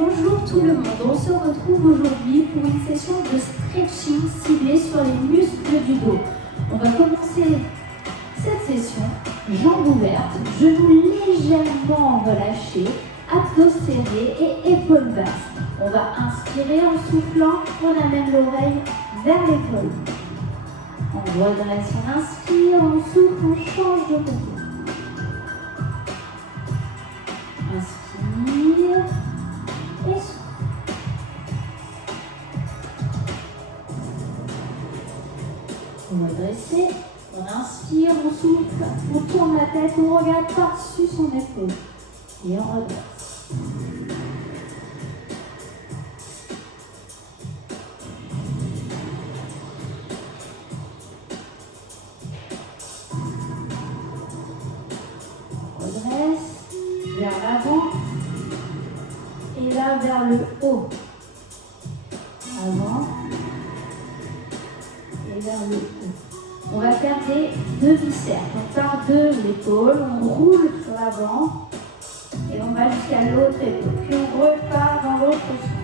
Bonjour tout le monde, on se retrouve aujourd'hui pour une session de stretching ciblée sur les muscles du dos. On va commencer cette session, jambes ouvertes, genoux légèrement relâchés, abdos serrés et épaules basses. On va inspirer en soufflant, on amène l'oreille vers l'épaule. On redresse, on inspire, on souffle, on change de côté. Inspire et souffle. On redresse, on inspire, on souffle, on tourne la tête, on regarde par-dessus son épaule et on redresse. On redresse vers l'avant et là vers le haut. Avant et vers le haut. On va faire des demi-cercles. On part de l'épaule, on roule sur l'avant et on va jusqu'à l'autre épaule. Puis on repart dans l'autre sens.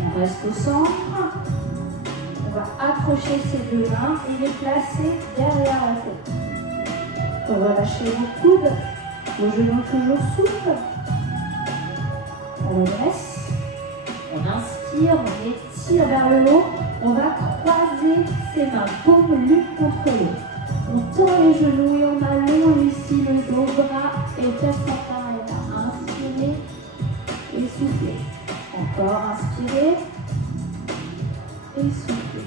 On reste au centre. On va accrocher ces deux mains et les placer derrière la tête. On va lâcher vos coudes, vos genoux toujours souples. On redresse, on inspire, on étire vers le haut. On va croiser ses mains, paume l'une contre l'autre. On tend les genoux et on allonge ici le dos, bras et fesses en arrière. Inspirez et soufflez. Encore inspirez et soufflez.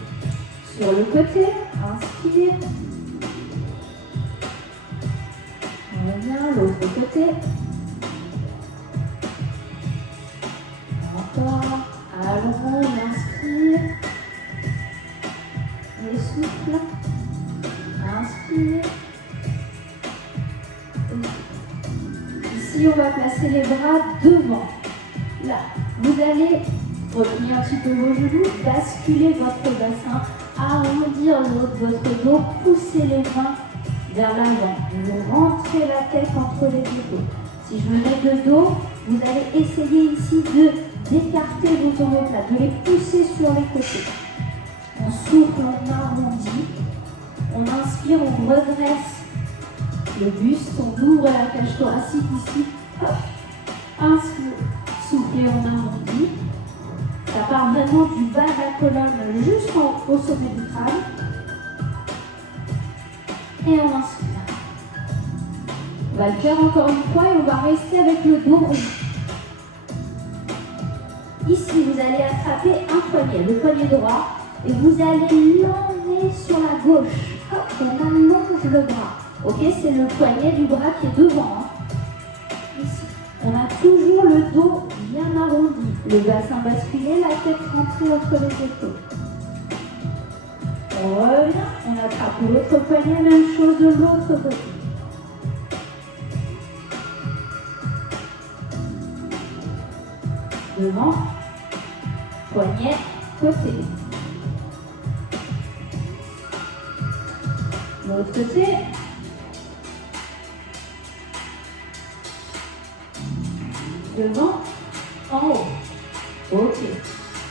Sur le côté, inspire. On revient, l'autre côté. Encore, allons, on inspire. Et souffle. Inspire. Et ici, on va placer les bras devant. Là, vous allez retenir un petit peu vos genoux, basculer votre bassin, arrondir votre dos, pousser les mains vers l'avant. Vous rentrez la tête entre les épaules. Si je me mets de dos, vous allez essayer ici d'écarter vos omoplates, de les pousser sur les côtés. On souffle, on arrondit. On inspire, on redresse le buste, on ouvre la cage thoracique ici. Hop. Inspire, soufflez, on arrondit. Ça part vraiment du bas de la colonne jusqu'au sommet du crâne. Et on inspire. On va le faire encore une fois et on va rester avec le dos rond. Ici, vous allez attraper un poignet, le poignet droit, et vous allez l'emmener sur la gauche. Hop, on allonge le bras. Ok, c'est le poignet du bras qui est devant. Ici, on a toujours le dos bien arrondi, le bassin basculé, la tête rentrée entre les épaules. On revient, on attrape l'autre poignet, même chose de l'autre côté. Devant, poignet, côté. L'autre côté. Devant, en haut. Ok.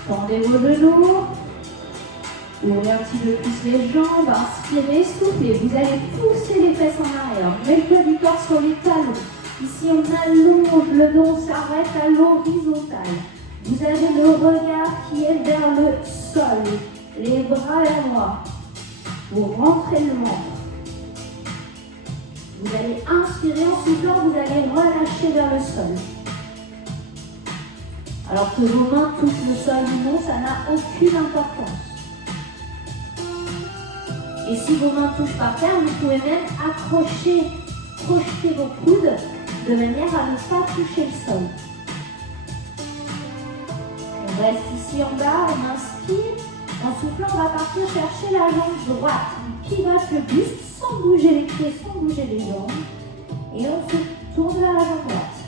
Tendez vos genoux. Ouvrez un petit peu plus les jambes. Inspirez, soufflez. Vous allez pousser les fesses en arrière. Mettez le poids du corps sur les talons. Ici, on allonge le dos, on s'arrête à l'horizontale. Vous avez le regard qui est vers le sol. Les bras vers moi. Vous rentrez le ventre. Vous allez inspirer, en soufflant, vous allez relâcher vers le sol. Alors que vos mains touchent le sol ou non, ça n'a aucune importance. Et si vos mains touchent par terre, vous pouvez même accrocher, projeter vos coudes de manière à ne pas toucher le sol. On reste ici en bas, on inspire. En soufflant, on va partir chercher la jambe droite. On pivote le buste sans bouger les pieds, sans bouger les jambes. Et on se tourne vers la jambe droite.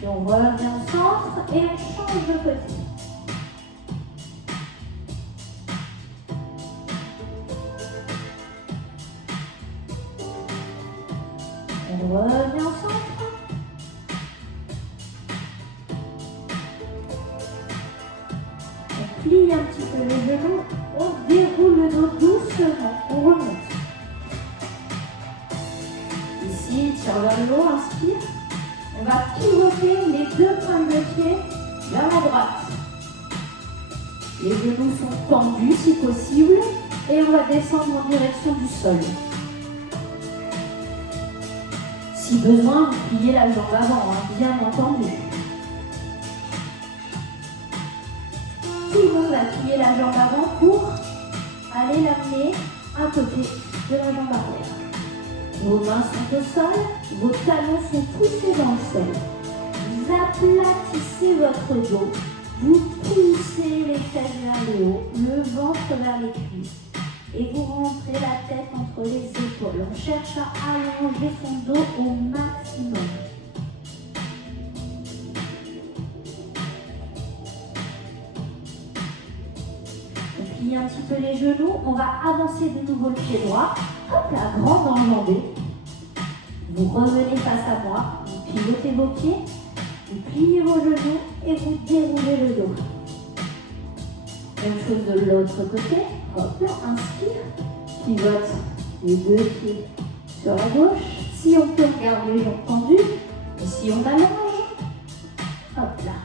Et on revient au centre et on change de côté. On revient au centre. On plie un petit peu les genoux. On déroule le dos doucement. On remonte. Ici, tire vers le haut, inspire. On va pivoter les deux pointes de pied vers la droite. Les genoux sont tendus si possible et on va descendre en direction du sol. Si besoin, vous pliez la jambe avant, bien entendu. Tout le monde va plier la jambe avant pour aller l'amener à côté de la jambe arrière. Vos mains sont au sol, vos talons sont poussés dans le sol. Vous aplatissez votre dos, vous poussez les fesses vers le haut, le ventre vers les cuisses. Et vous rentrez la tête entre les épaules. On cherche à allonger son dos au maximum. On plie un petit peu les genoux. On va avancer de nouveau le pied droit. Hop, la grande enjambée. Vous revenez face à moi. Vous pivotez vos pieds. Vous pliez vos genoux et vous déroulez le dos. Même chose de l'autre côté. Hop là, inspire. Pivote les deux pieds sur la gauche. Si on peut, on garde les jambes tendues. Et si on allonge, hop là.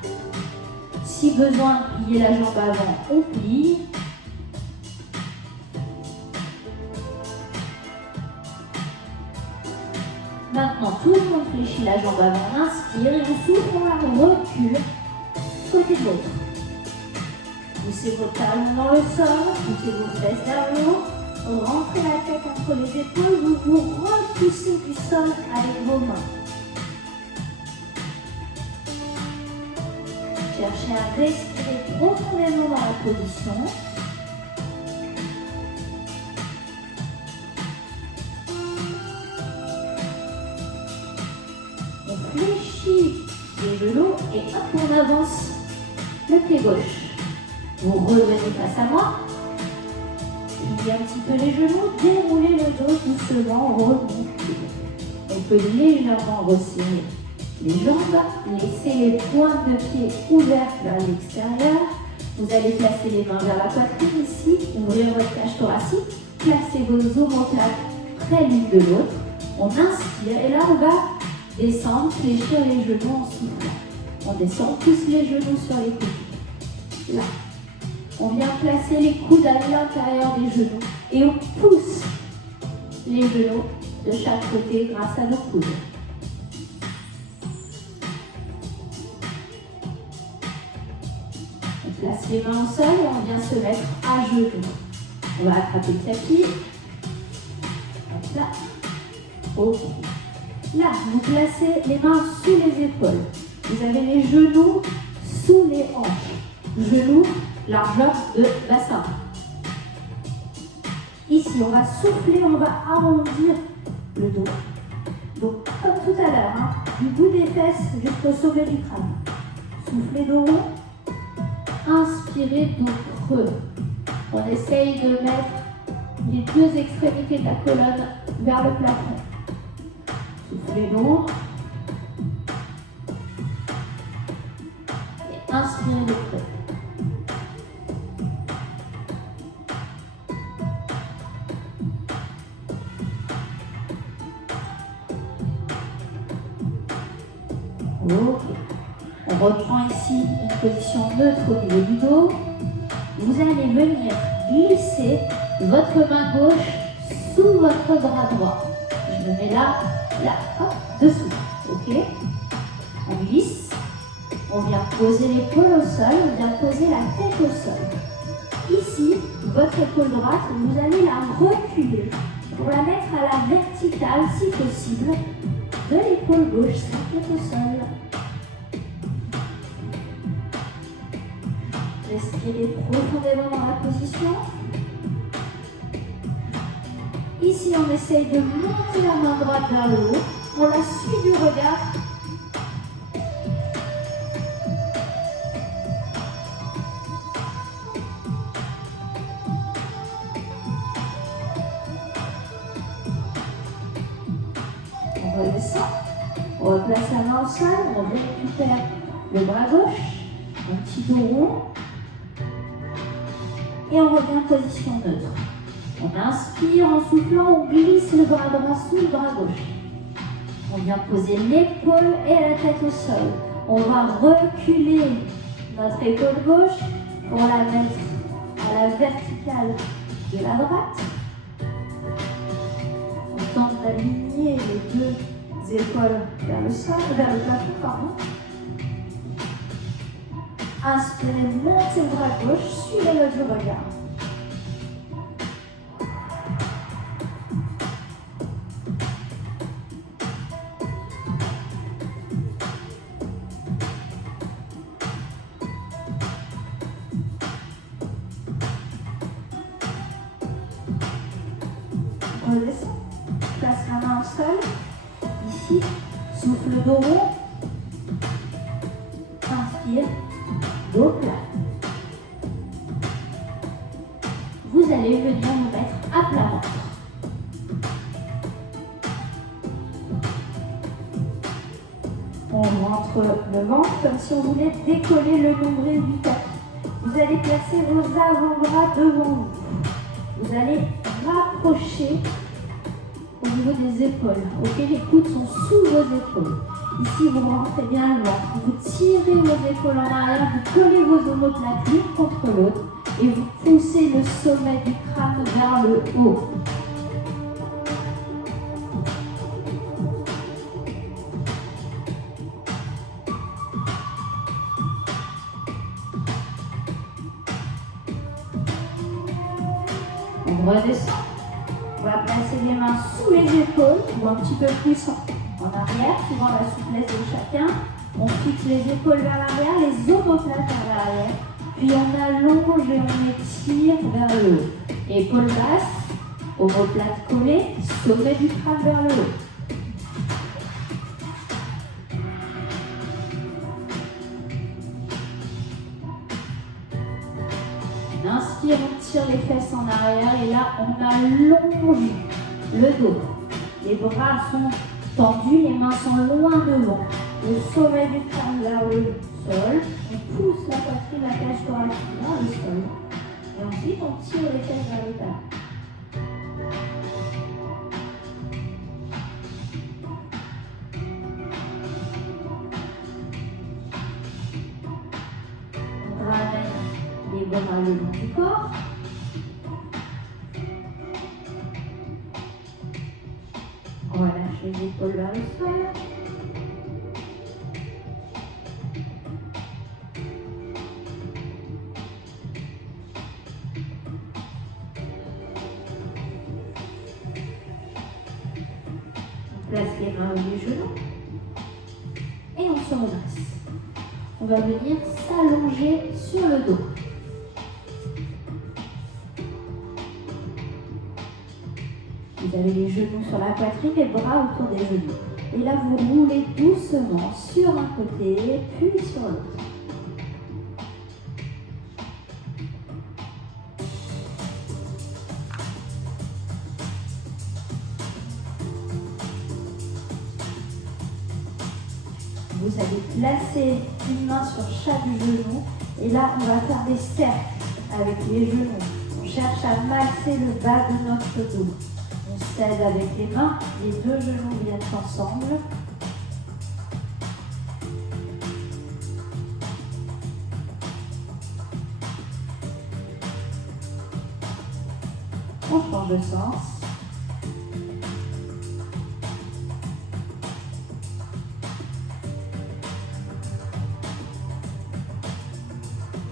Si besoin de plier la jambe avant, on plie. Maintenant, tout le monde fléchit la jambe avant, inspire et on souffle, on la recule côté de l'autre. Poussez vos talons dans le sol, poussez vos fesses vers le haut, rentrez la tête entre les épaules, vous vous repoussez du sol avec vos mains. Cherchez à respirer profondément dans la position. On fléchit les genoux et hop, on avance le pied gauche. Vous revenez face à moi. Pliez un petit peu les genoux, déroulez le dos doucement, remontez. On peut légèrement resserrer les jambes, laissez les pointes de pied ouvertes vers l'extérieur. Vous allez placer les mains vers la poitrine ici, ouvrir votre cage thoracique, placez vos omoplates près l'une de l'autre. On inspire et là on va descendre, fléchir les genoux en soufflant. On descend, pousse les genoux sur les coudes. Là. On vient placer les coudes à l'intérieur des genoux et on pousse les genoux de chaque côté grâce à nos coudes. On place les mains au sol et on vient se mettre à genoux. On va attraper le tapis. Hop là. Ok. Là, vous placez les mains sous les épaules. Vous avez les genoux sous les hanches. Genoux, largeur de bassin. Ici, on va souffler, on va arrondir le dos. Donc, comme tout à l'heure, du bout des fesses jusqu'au sommet du crâne. Soufflez dos rond. Inspirez dos creux. On essaye de mettre les deux extrémités de la colonne vers le plafond. Soufflez dos. Et inspirez dos creux. Ok. On reprend ici une position neutre au niveau du dos. Vous allez venir glisser votre main gauche sous votre bras droit. Je me mets là, hop, dessous. Ok. On glisse. On vient poser l'épaule au sol. On vient poser la tête au sol. Ici, votre épaule droite, vous allez la reculer pour la mettre à la verticale si possible de l'épaule gauche, sa tête au sol. Respirez profondément dans la position. Ici, on essaye de monter la main droite vers le haut. On la suit du regard. On On redescend, on replace la main au sol, on récupère le bras gauche, un petit dos rond, et on revient en position neutre. On inspire en soufflant, on glisse le bras droit sous le bras gauche. On vient poser l'épaule et la tête au sol. On va reculer notre épaule gauche pour la mettre à la verticale de la droite. On tente d'aligner les deux épaules vers le sol, vers le plafond, pardon. Inspirez, montez le bras gauche, suivez le du regard. On redescend, place la main au sol, ici, souffle dos rond, inspire, dos plat. Vous allez venir vous mettre à plat ventre. On rentre le ventre comme si on voulait décoller le nombril du tapis. Vous allez placer vos avant-bras devant vous. Vous allez rapprocher au niveau des épaules. Ok, les coudes sont sous vos épaules. Ici, vous rentrez bien le ventre. Vous tirez vos épaules en arrière, vous collez vos omoplates l'une contre l'autre et vous poussez le sommet du crâne vers le haut. On redescend. On va placer les mains sous les épaules ou un petit peu plus en arrière, suivant la souplesse de chacun. On fixe les épaules vers l'arrière, les omoplates vers l'arrière. Puis on allonge et on étire vers le haut. Épaules basses, omoplates collées, sommet du crâne vers le haut. Inspire, on tire les fesses en arrière et là on allonge le dos. Les bras sont tendus, les mains sont loin devant. Le sommet du crâne vers le sol. On pousse la poitrine, la cage thoracique vers le sol. Et ensuite on tire les fesses vers le talon. On ramène les bras le long du corps. On relâche les épaules vers le sol. On place les mains au les genoux. Et on se redresse. On va venir s'allonger sur le dos. Vous avez les genoux sur la poitrine, les bras autour des genoux. Et là, vous roulez doucement sur un côté, puis sur l'autre. Vous allez placer une main sur chaque genou. Et là, on va faire des cercles avec les genoux. On cherche à masser le bas de notre dos. On s'aide avec les mains, les deux genoux viennent ensemble. On change de sens.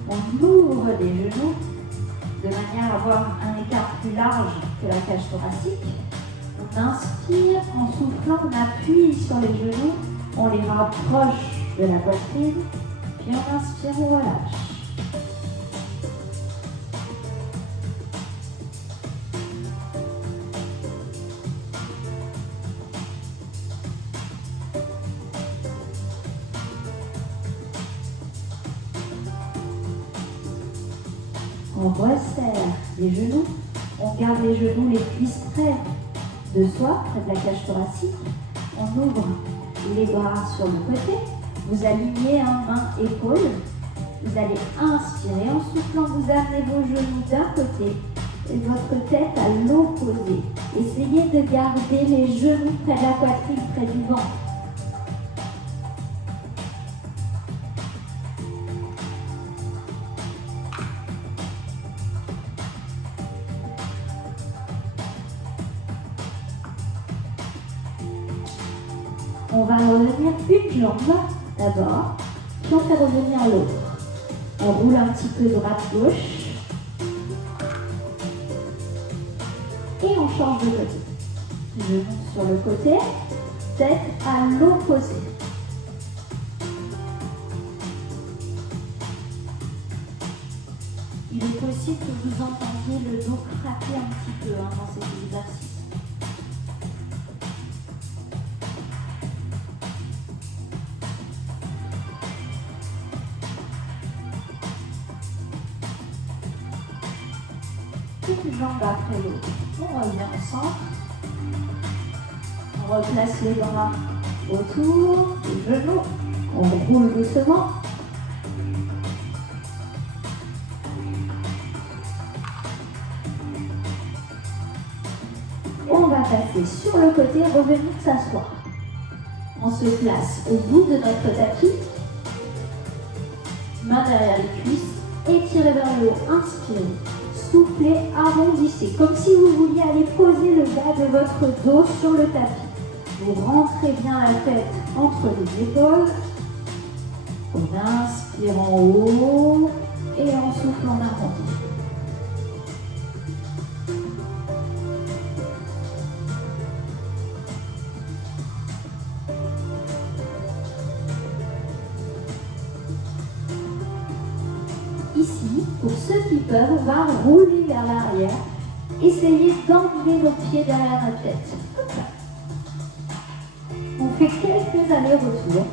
On ouvre les genoux de manière à avoir un écart plus large que la cage thoracique. On inspire, en soufflant, on appuie sur les genoux, on les rapproche de la poitrine, puis on inspire, on relâche. On resserre les genoux, on garde les genoux les cuisses près de soi, près de la cage thoracique, On ouvre les bras sur le côté. Vous alignez main, épaule. Vous allez inspirer. En soufflant, vous amenez vos genoux d'un côté et votre tête à l'opposé. Essayez de garder les genoux près de la poitrine, près du ventre. On va revenir une jambe d'abord, puis on fait revenir l'autre. On roule un petit peu droite-gauche. Et on change de côté. Genou sur le côté, tête à l'opposé. Il est possible que vous entendiez le dos craquer un petit peu dans cet exercice. Une jambe après l'autre. On revient au centre. On replace les bras autour des genoux. On roule doucement. On va passer sur le côté, revenir s'asseoir. On se place au bout de notre tapis. Main derrière les cuisses. Étirez vers le haut. Inspirez. Soufflez, arrondissez, comme si vous vouliez aller poser le bas de votre dos sur le tapis. Vous rentrez bien la tête entre les épaules. On inspire en haut et en soufflant, on arrondit. Ici, pour ceux qui peuvent, on va rouler vers l'arrière. Essayez d'emmener vos pieds derrière la tête. On fait quelques allers-retours.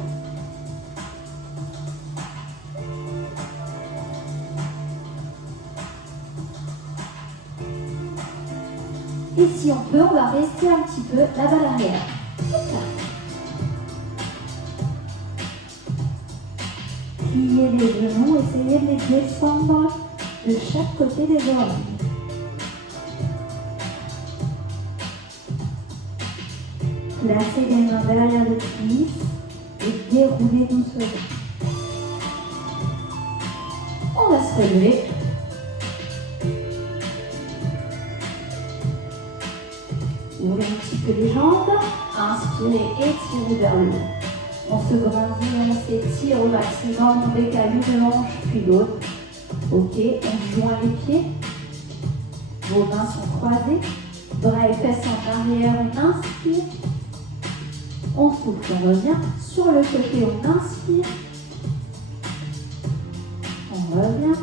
Et si on peut, on va rester un petit peu là-bas à l'arrière. Pliez les genoux, essayez de les descendre de chaque côté des oreilles. Placez les mains derrière les cuisses et déroulez doucement. On va se relever. Ouvrez un petit peu les jambes. Inspirez, étirez vers le haut. On se grandit, on s'étire au maximum, on décale une hanche puis l'autre. Ok, on joint les pieds. Vos mains sont croisées. Bras et fesses en arrière, on inspire. On souffle, on revient. Sur le côté, on inspire. On revient.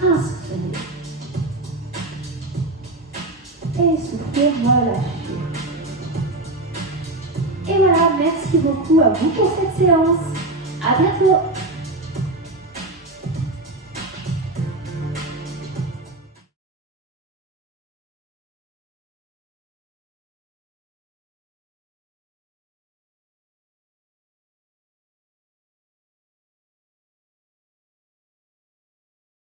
Inspirez. Et soufflez, relâchez. Et voilà, merci beaucoup à vous pour cette séance. À bientôt.